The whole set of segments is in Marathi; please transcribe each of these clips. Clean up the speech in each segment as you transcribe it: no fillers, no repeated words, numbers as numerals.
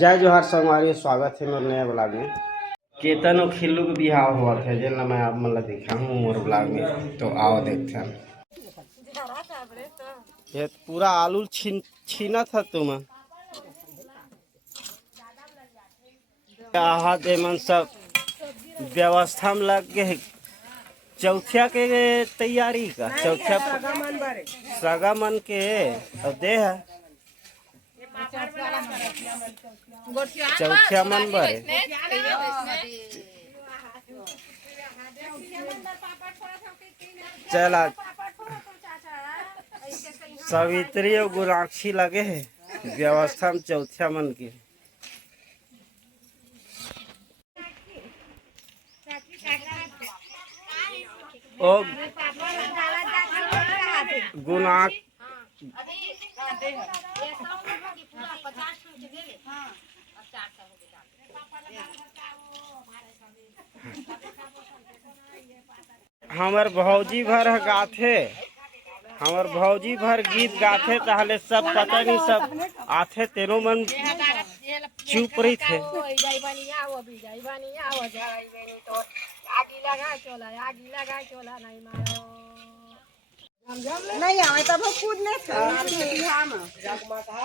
जय जोहार संगवारी, स्वागत है मेरे नए ब्लॉग में। केतन और खिल्लू के बिहार हुआ था जो मैं आप मतलब देखा हूँ मोर ब्लॉग में, तो आओ देखते हैं। ये पूरा आलू छीना था तुम मन सब व्यवस्था में लग गए। चौथिया के तैयारी का चौथिया सगा मन के अब दे है चौथिया मन बर चला सावित्री और गुराक्षी लगे है व्यवस्था में चौथिया मन के। ओ गुनाक हमर भौजी भर गाथे, हमर भौजी भर गीत गाथे ताहले सब पता नहीं सब आथे तेरो मन चुप रही थे।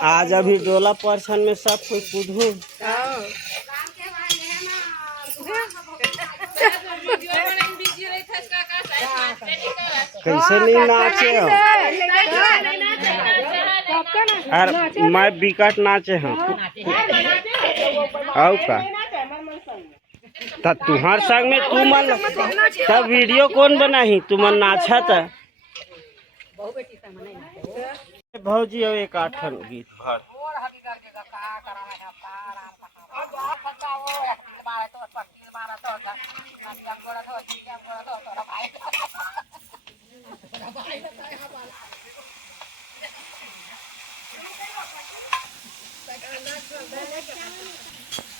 आज अभी डोला परछन में सब कोई कूदू कैसे नहीं नाचे हो अरे मैं बिकट नाचे हूँ आओ का तुम्हार संग में तू मन तब वीडियो कौन बनाही तू मन नाचा था भौजी और एक आठन गीत भर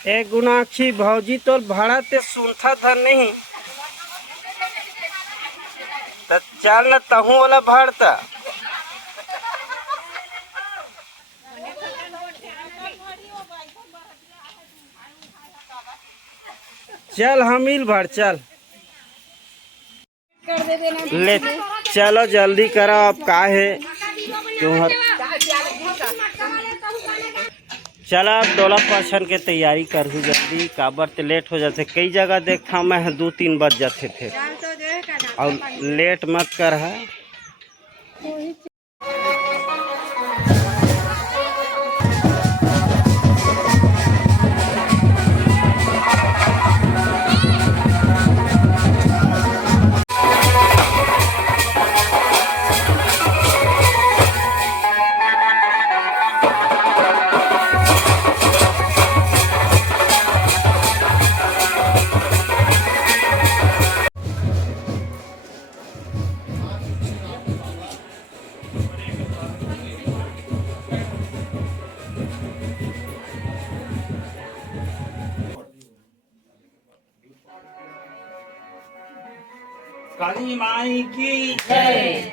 एक गुनाक्षी भौजी तो भाड़ा ते सुनता था नहीं तो चल न तहू वाला भाड़ता चल हमील भर चल ले चलो जल्दी करो अब का है तुम्हार चला अब डोला परछन के तैयारी कर जल्दी काबर ते लेट हो जाते कई जगह देखा मैं 2-3 बज जाते थे और लेट मत कर है। काली माई की जय।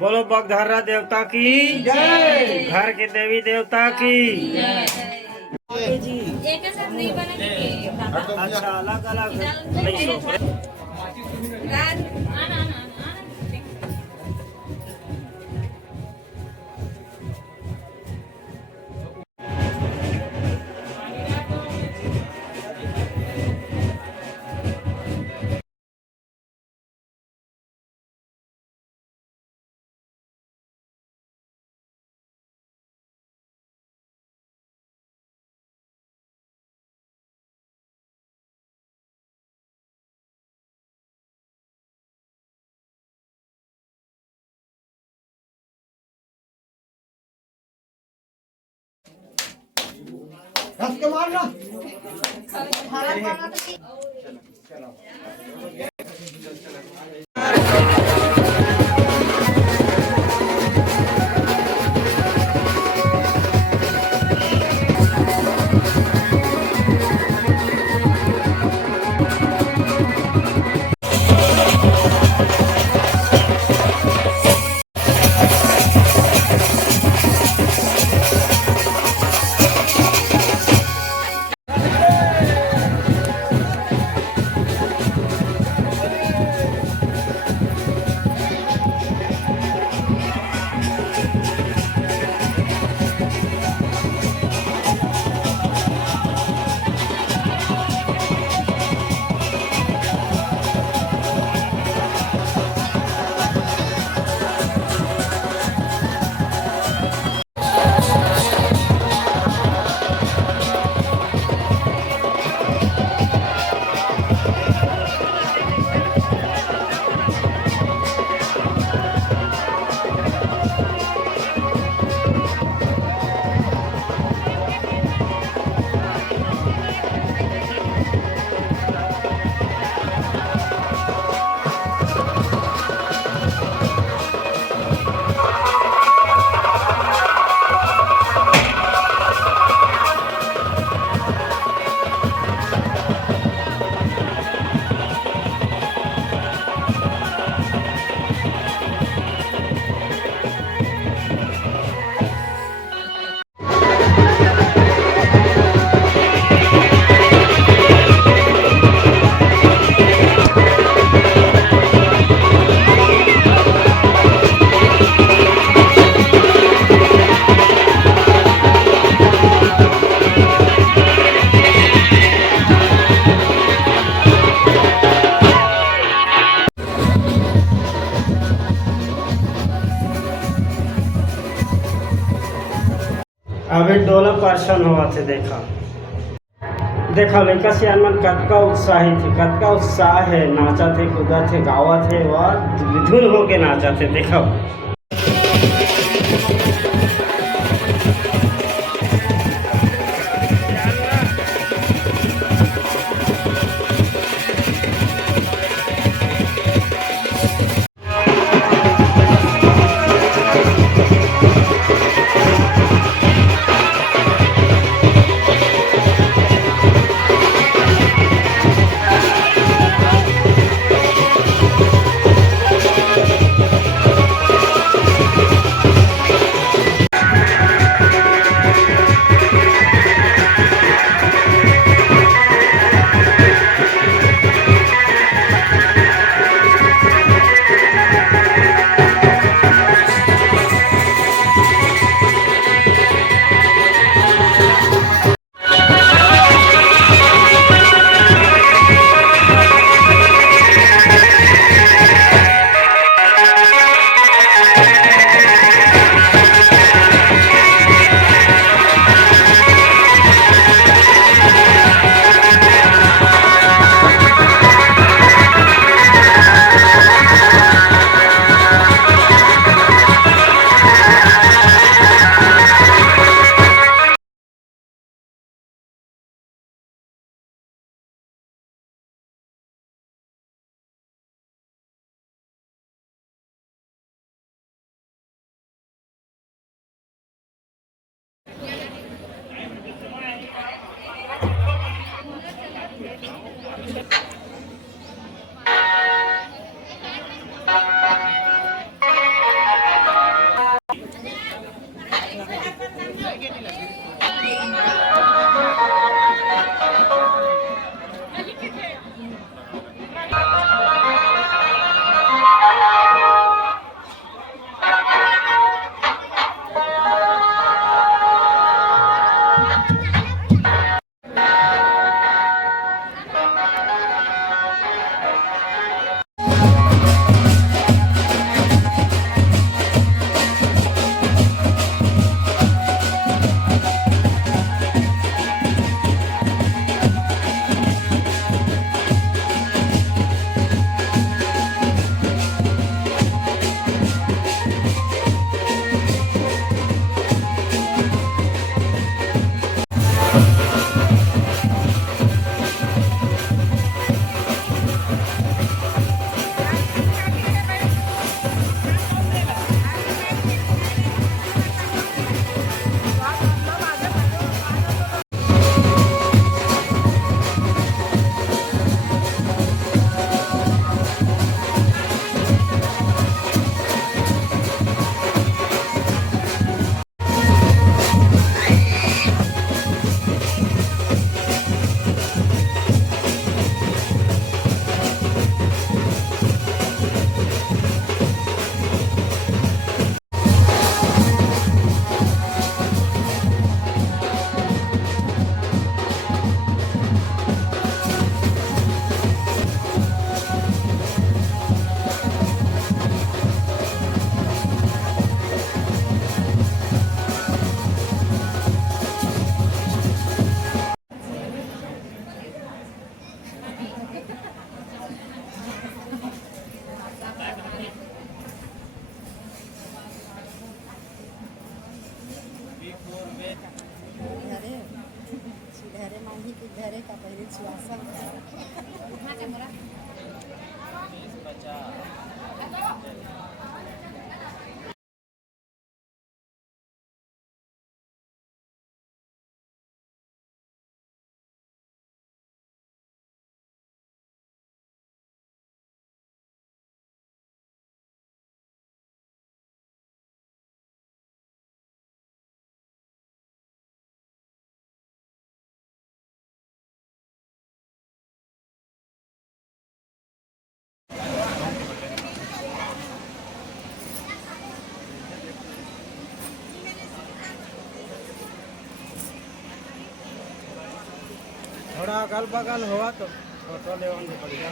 बोलो बगधरा देवता की जय, घर के देवी देवता की जय। अच्छा अलग अलग देखा देखा लड़का से मन कतका उत्साहित थे, कतका उत्साह है, नाचा थे, कूदा थे, गावा थे, वह विधुन होके नाचा थे। देखो घरे माही के घरे का पहले सुहासा थोड़ा अगल बगल हुआ तो फोटो ले बढ़िया।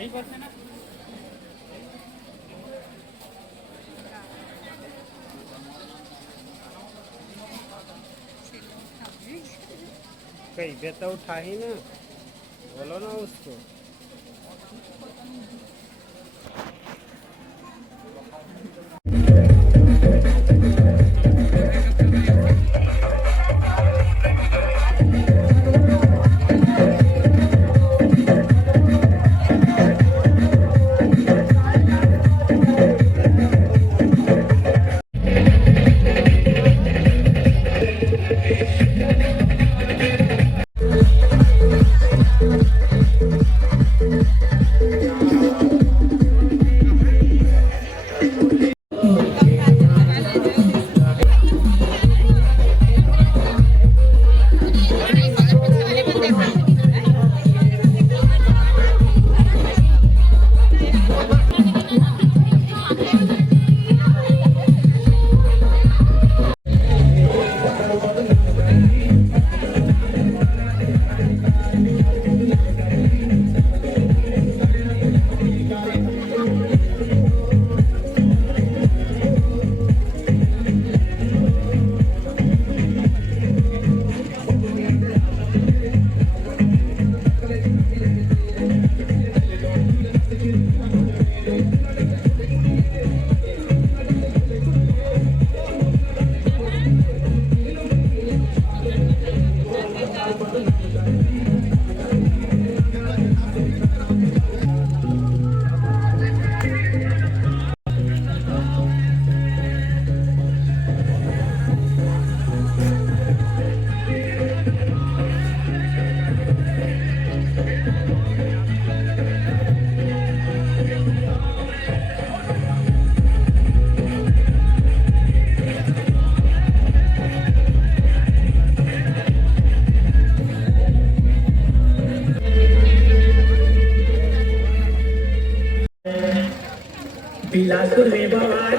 कई बेटा उठा ही ना, बोलो ना उसको। बिलासपुर में बवाल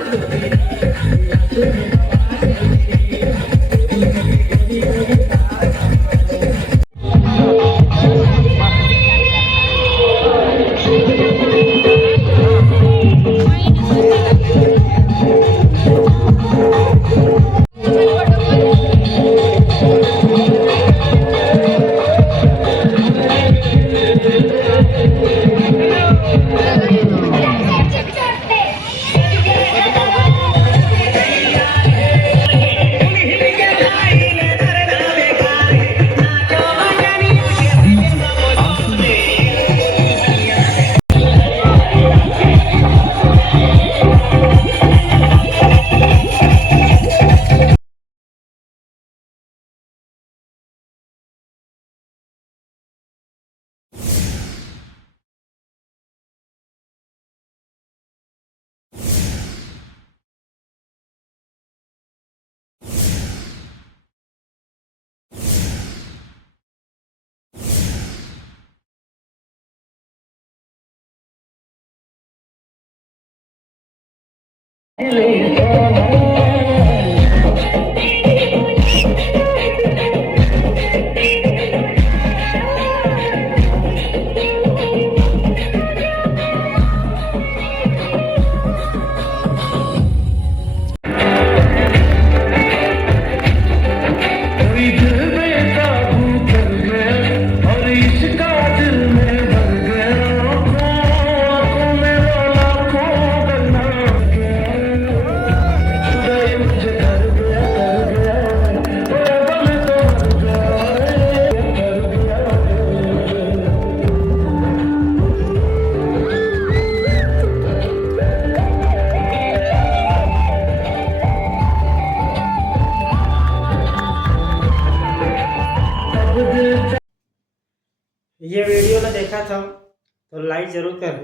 ये वीडियो ला देखा था तो लाइक जरूर कर।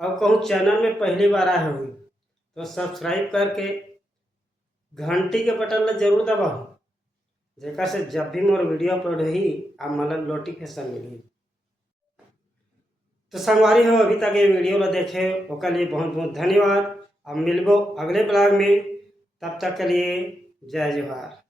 और कहूँ चैनल में पहली बार आए हुई तो सब्सक्राइब करके घंटी के बटन ला जरूर दबाओ, जेकर से जब भी मोर वीडियो अपलोड हुई आप मतलब नोटिफिकेशन मिली। तो संगवारी हो अभी तक ये वीडियो ला देखे ओकर लिए बहुत बहुत धन्यवाद। अब मिलबो अगले ब्लॉग में, तब तक के लिए जय जोहार।